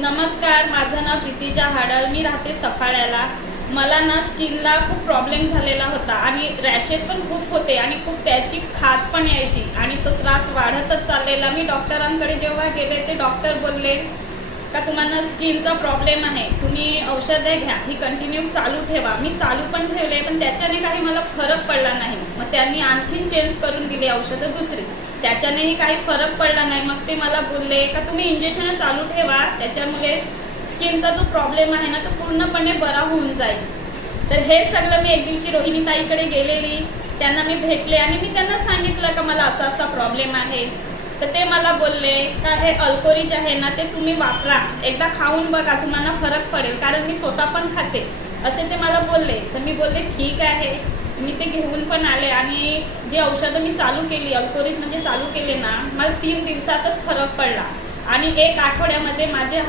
नमस्कार, माझं नाव प्रीतिजा हाडल. मी राहते सफाळ्याला. मला ना स्किनला खूप प्रॉब्लेम झालेला होता आणि रॅशेस पण खूप होते आणि खूप त्याची खाज पण यायची आणि तो त्रास वाढतच चाललेला. मी डॉक्टरांकडे जेव्हा गेले ते डॉक्टर बोलले का तुम्हाला स्किनचा प्रॉब्लेम आहे, तुम्ही औषधं घ्या, ही कंटिन्यू चालू ठेवा. मी चालू पण ठेवले पण त्याच्याने काही मला फरक पडला नाही. मग त्यांनी आणखीन चेंज करून दिली औषधं दुसरी, त्याच्यानेही काही फरक पडला नाही. मग ते मला बोलले का तुम्ही इंजेक्शन चालू ठेवा, त्याच्यामुळे स्किनचा जो प्रॉब्लेम आहे ना तो पूर्णपणे बरा होऊन जाईल. तर हे सगळं मी एक दिवशी रोहिणी ताईकडे गेलेली, त्यांना मी भेटले आणि मी त्यांना सांगितलं का मला असा असा प्रॉब्लेम आहे. तर ते मला बोलले का हे अल्कोरिज आहे ना ते तुम्ही वापरा, एकदा खाऊन बघा, तुम्हाला फरक पडेल, कारण मी स्वतः पण खाते, असे ते मला बोलले. तर मी बोलले ठीक आहे. मी ते घेऊन पण आले आणि जी औषधं मी चालू केली, अल्कोरिज म्हणजे चालू केले ना, मला 3 दिवसातच फरक पडला आणि 1 आठवड्यामध्ये माझे हा